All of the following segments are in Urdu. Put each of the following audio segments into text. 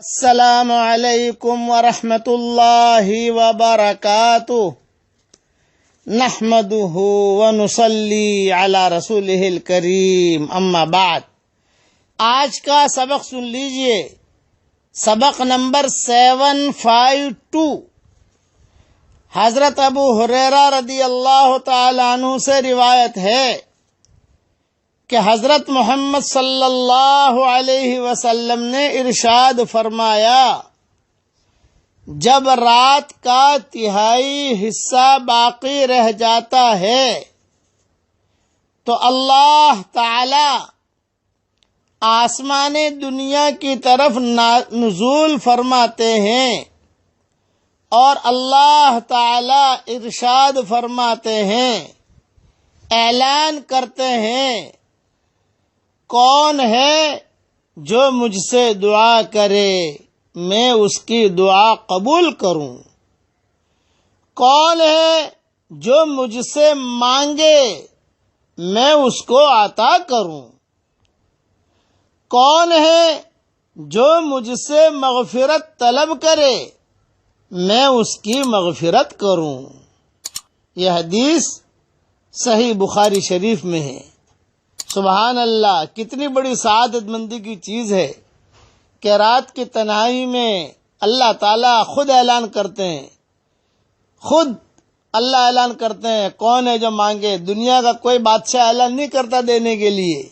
السلام علیکم ورحمۃ اللہ وبرکاتہ نحمده ونصلی علی رسولہ الکریم اما بعد۔ آج کا سبق سن لیجئے، سبق نمبر 752۔ حضرت ابو ہریرہ رضی اللہ تعالی عنہ سے روایت ہے کہ حضرت محمد صلی اللہ علیہ وسلم نے ارشاد فرمایا، جب رات کا تہائی حصہ باقی رہ جاتا ہے تو اللہ تعالی آسمان دنیا کی طرف نزول فرماتے ہیں اور اللہ تعالی ارشاد فرماتے ہیں، اعلان کرتے ہیں، کون ہے جو مجھ سے دعا کرے میں اس کی دعا قبول کروں؟ کون ہے جو مجھ سے مانگے میں اس کو عطا کروں؟ کون ہے جو مجھ سے مغفرت طلب کرے میں اس کی مغفرت کروں؟ یہ حدیث صحیح بخاری شریف میں ہے۔ سبحان اللہ، کتنی بڑی سعادت مندی کی چیز ہے کہ رات کی تنہائی میں اللہ تعالیٰ خود اعلان کرتے ہیں، خود اللہ اعلان کرتے ہیں کون ہے جو مانگے۔ دنیا کا کوئی بادشاہ اعلان نہیں کرتا دینے کے لیے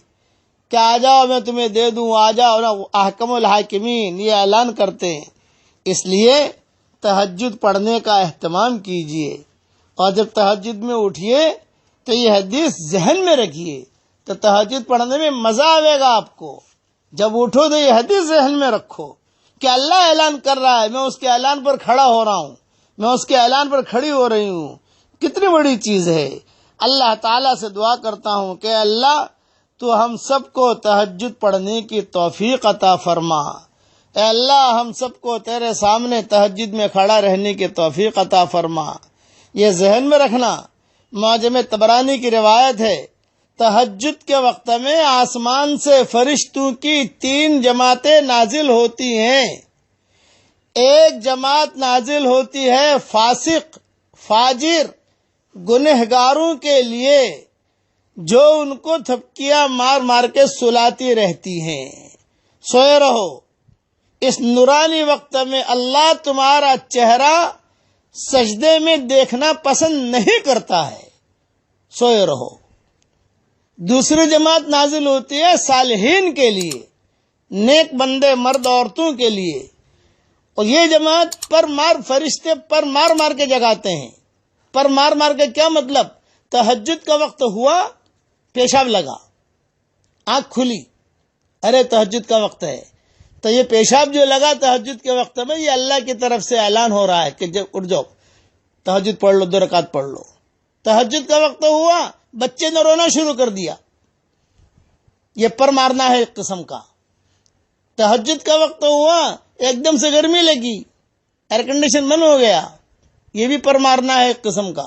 کہ آ جاؤ میں تمہیں دے دوں، آ جاؤ نا، احکم الحاکمین یہ اعلان کرتے ہیں۔ اس لیے تہجد پڑھنے کا اہتمام کیجئے، اور جب تہجد میں اٹھیے تو یہ حدیث ذہن میں رکھیے، تو تہجد پڑھنے میں مزہ آئے گا آپ کو۔ جب اٹھو تو یہ حدیث ذہن میں رکھو کہ اللہ اعلان کر رہا ہے، میں اس کے اعلان پر کھڑا ہو رہا ہوں، میں اس کے اعلان پر کھڑی ہو رہی ہوں۔ کتنی بڑی چیز ہے۔ اللہ تعالیٰ سے دعا کرتا ہوں کہ اللہ تو ہم سب کو تہجد پڑھنے کی توفیق عطا فرما۔ اے اللہ ہم سب کو تیرے سامنے تہجد میں کھڑا رہنے کی توفیق عطا فرما۔ یہ ذہن میں رکھنا۔ معجم طبرانی کی روایت ہے، تہجد کے وقت میں آسمان سے فرشتوں کی 3 جماعتیں نازل ہوتی ہیں۔ ایک جماعت نازل ہوتی ہے فاسق، فاجر، گنہگاروں کے لیے، جو ان کو تھپکیاں مار مار کے سلاتی رہتی ہیں، سوئے رہو، اس نورانی وقت میں اللہ تمہارا چہرہ سجدے میں دیکھنا پسند نہیں کرتا ہے، سوئے رہو۔ دوسری جماعت نازل ہوتی ہے صالحین کے لیے، نیک بندے مرد عورتوں کے لیے، اور یہ جماعت فرشتے پر مار مار کے جگاتے ہیں۔ پر مار مار کے کیا مطلب؟ تہجد کا وقت ہوا، پیشاب لگا، آنکھ کھلی، ارے تہجد کا وقت ہے، تو یہ پیشاب جو لگا تہجد کے وقت میں، یہ اللہ کی طرف سے اعلان ہو رہا ہے کہ جب اٹھ جاؤ، تہجد پڑھ لو، 2 رکعت پڑھ لو۔ تہجد کا وقت ہوا، بچے نے رونا شروع کر دیا، یہ پر مارنا ہے ایک قسم کا۔ تہجد کا وقت ہوا، ایک دم سے گرمی لگی، ایئر کنڈیشن بند ہو گیا، یہ بھی پر مارنا ہے ایک قسم کا۔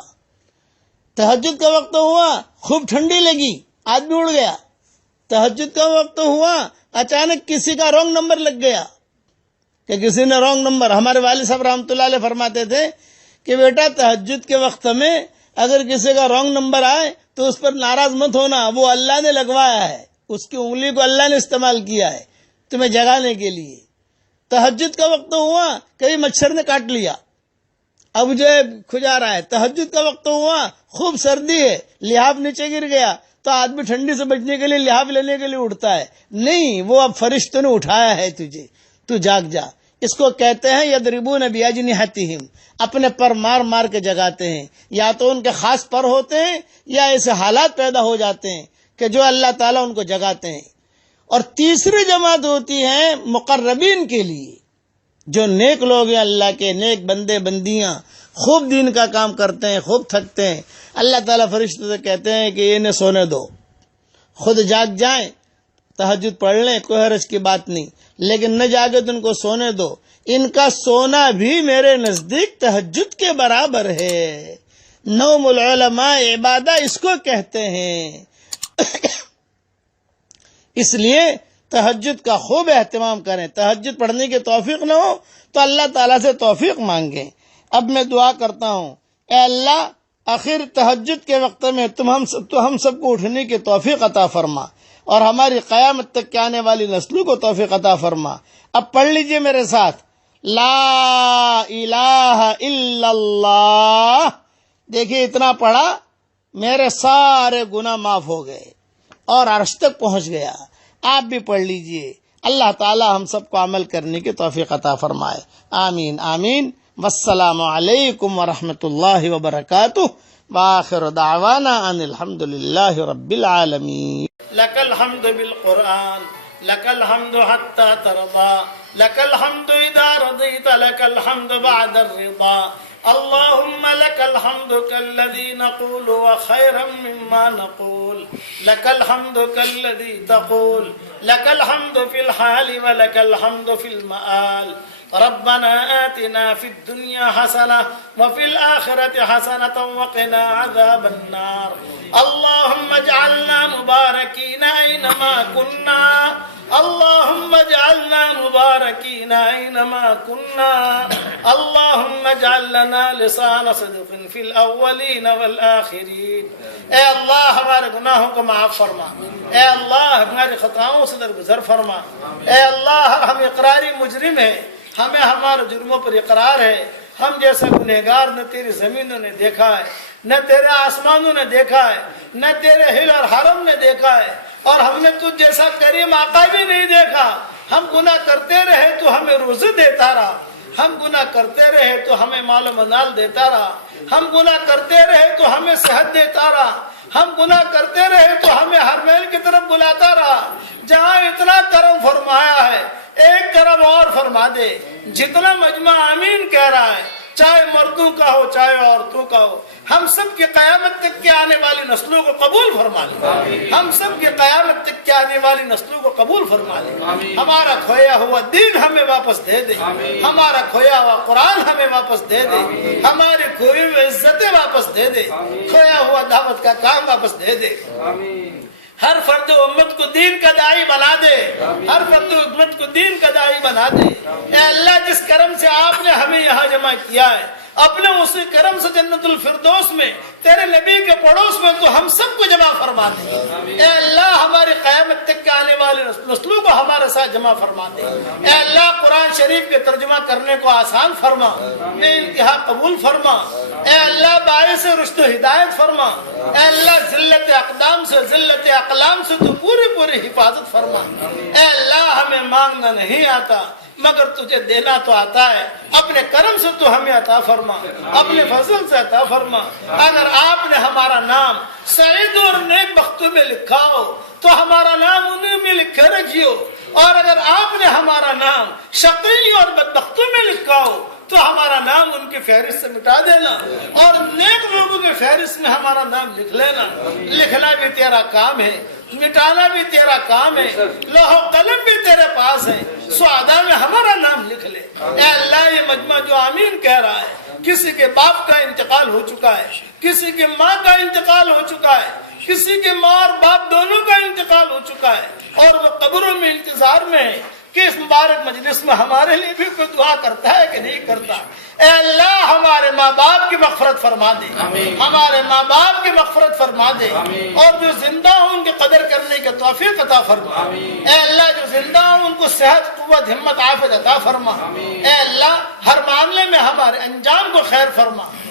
تہجد کا وقت ہوا، خوب ٹھنڈی لگی، آدمی اڑ گیا۔ تہجد کا وقت ہوا، اچانک کسی کا رانگ نمبر لگ گیا، کہ کسی نے رانگ نمبر۔ ہمارے والد صاحب رحمۃ اللہ علیہ فرماتے تھے کہ بیٹا تہجد کے وقت میں اگر کسی کا رانگ نمبر آئے تو اس پر ناراض مت ہونا، وہ اللہ نے لگوایا ہے، اس کی انگلی کو اللہ نے استعمال کیا ہے تمہیں جگانے کے لیے۔ تہجد کا وقت ہوا، کبھی مچھر نے کاٹ لیا، اب جو ہے کھجا رہا ہے۔ تہجد کا وقت ہوا، خوب سردی ہے، لحاف نیچے گر گیا، تو آدمی ٹھنڈی سے بچنے کے لیے لحاف لینے کے لیے اٹھتا ہے، نہیں، وہ اب فرشتوں نے اٹھایا ہے تجھے، تو جاگ جا۔ اس کو کہتے ہیں یضربون باجنحتہم، اپنے پر مار مار کے جگاتے ہیں۔ یا تو ان کے خاص پر ہوتے ہیں، یا ایسے حالات پیدا ہو جاتے ہیں کہ جو اللہ تعالیٰ ان کو جگاتے ہیں۔ اور تیسری جماعت ہوتی ہے مقربین کے لیے، جو نیک لوگ ہیں، اللہ کے نیک بندے بندیاں، خوب دین کا کام کرتے ہیں، خوب تھکتے ہیں۔ اللہ تعالیٰ فرشتوں سے کہتے ہیں کہ انہیں سونے دو، خود جاگ جائیں، تہجد پڑھ لیں، کوئی حرج کی بات نہیں، لیکن نہ جاگے تو ان کو سونے دو، ان کا سونا بھی میرے نزدیک تہجد کے برابر ہے۔ نوم العلماء عبادہ اس کو کہتے ہیں۔ اس لیے تہجد کا خوب اہتمام کریں. تہجد پڑھنے کی توفیق نہ ہو تو اللہ تعالیٰ سے توفیق مانگیں. اب میں دعا کرتا ہوں، اے اللہ آخر تہجد کے وقت میں تو ہم سب کو اٹھنے کی توفیق عطا فرما اور ہماری قیامت تک کے آنے والی نسلوں کو توفیق عطا فرما. اب پڑھ لیجئے میرے ساتھ، لا الہ الا اللہ. دیکھیے اتنا پڑھا، میرے سارے گناہ معاف ہو گئے اور عرش تک پہنچ گیا. آپ بھی پڑھ لیجئے. اللہ تعالی ہم سب کو عمل کرنے کی توفیق عطا فرمائے. آمین آمین. والسلام علیکم ورحمۃ اللہ وبرکاتہ. وآخر دعوانا ان الحمد للہ رب العالمین. لک الحمد بالقرآن، لک الحمد حتى ترضى، لك الحمد إذا رضيت، لك الحمد بعد الرضا. اللهم لك الحمد كالذي نقول وخيرا مما نقول، لك الحمد كالذي تقول، لك الحمد في الحال ولك الحمد في المآل. ربنا آتنا في الدنيا حسنة وفي الآخرة حسنة وقنا عذاب النار. اللهم اجعلنا مباركين أينما كنا، اللهم اجعلنا مباركين أينما كنا. اللهم اجعل لنا لسان صدق في الأولين والآخرين. اے اللہ ہمارے گناہوں کو معاف فرما، اے اللہ ہماری خطاؤں سے درگزر فرما. اے اللہ ہم اقراری مجرم ہیں، ہمیں ہمارے جرموں پر اقرار ہے. ہم جیسا گنہگار نہ تیری زمینوں نے دیکھا ہے، نہ تیرے آسمانوں نے دیکھا ہے، نہ تیرے ہل اور حرم نے دیکھا ہے، اور ہم نے تجھ جیسا کریم آقا بھی نہیں دیکھا. ہم گناہ کرتے رہے تو ہمیں روزی دیتا رہا، ہم گناہ کرتے رہے تو ہمیں مال و منال دیتا رہا، ہم گناہ کرتے رہے تو ہمیں صحت دیتا رہا، ہم گناہ کرتے رہے تو ہمیں ہر محل کی طرف بلاتا رہا. جہاں اتنا کرم فرمایا ہے ایک کرم اور فرما دے. جتنا مجمع آمین کہہ رہا ہے، چاہے مردوں کا ہو چاہے عورتوں کا ہو، ہم سب کی قیامت تک کے آنے والی نسلوں کو قبول فرما لے. ہم سب کی قیامت تک کے آنے والی نسلوں کو قبول فرما لے. ہمارا کھویا ہوا دین ہمیں واپس دے دے، ہمارا کھویا ہوا قرآن ہمیں واپس دے دے، ہماری کھوئی ہوئی عزتیں واپس دے دے، کھویا ہوا دعوت کا کام واپس دے دے. ہر فرد امت کو دین کا داعی بنا دے، ہر فرد امت کو دین کا داعی بنا دے. اے اللہ جس کرم سے آپ نے ہمیں یہاں جمع کیا ہے، اپنے اسی کرم سے جنت الفردوس میں تیرے نبی کے پڑوس میں تو ہم سب کو جمع فرما دے. اے اللہ ہماری قیامت تک کے آنے والے نسلوں کو ہمارے ساتھ جمع فرما دے. اے اللہ قرآن شریف کے ترجمہ کرنے کو آسان فرما، بے انتہا قبول فرما. اے اللہ باعث رشد و ہدایت فرما. اے اللہ ذلت اقدام سے ذلت اقلام سے تو پوری حفاظت فرما. اے اللہ ہمیں مانگنا نہیں آتا مگر تجھے دینا تو آتا ہے. اپنے کرم سے تو ہمیں عطا فرما، اپنے فضل سے عطا فرما. اگر آپ نے ہمارا نام سعید اور نیک بختوں میں لکھا ہو تو ہمارا نام انہیں میں لکھے رکھیو، اور اگر آپ نے ہمارا نام شقی اور بدبختوں میں لکھا ہو تو ہمارا نام ان کی فہرست سے مٹا دینا، اور نیک لوگوں کی فہرست میں ہمارا نام لکھ لینا. لکھنا بھی تیرا کام ہے، مٹانا بھی تیرا کام ہے، لوح و قلم بھی تیرے پاس ہے. سعادہ میں ہمارا نام لکھ لے. اے اللہ یہ مجمع جو آمین کہہ رہا ہے، کسی کے باپ کا انتقال ہو چکا ہے، کسی کے ماں کا انتقال ہو چکا ہے، کسی کے ماں اور باپ دونوں کا انتقال ہو چکا ہے، اور وہ قبروں میں انتظار میں ہے کہ اس مبارک مجلس میں ہمارے لیے بھی کوئی دعا کرتا ہے کہ نہیں کرتا. اے اللہ ہمارے ماں باپ کی مغفرت فرما دے، ہمارے ماں باپ کی مغفرت فرما دے، اور جو زندہ ہوں ان کی قدر کرنے کی توفیق عطا فرما. اے اللہ جو زندہ ہوں ان کو صحت، قوت، ہمت، عافیت عطا فرما. اے اللہ ہر معاملے میں ہمارے انجام کو خیر فرما.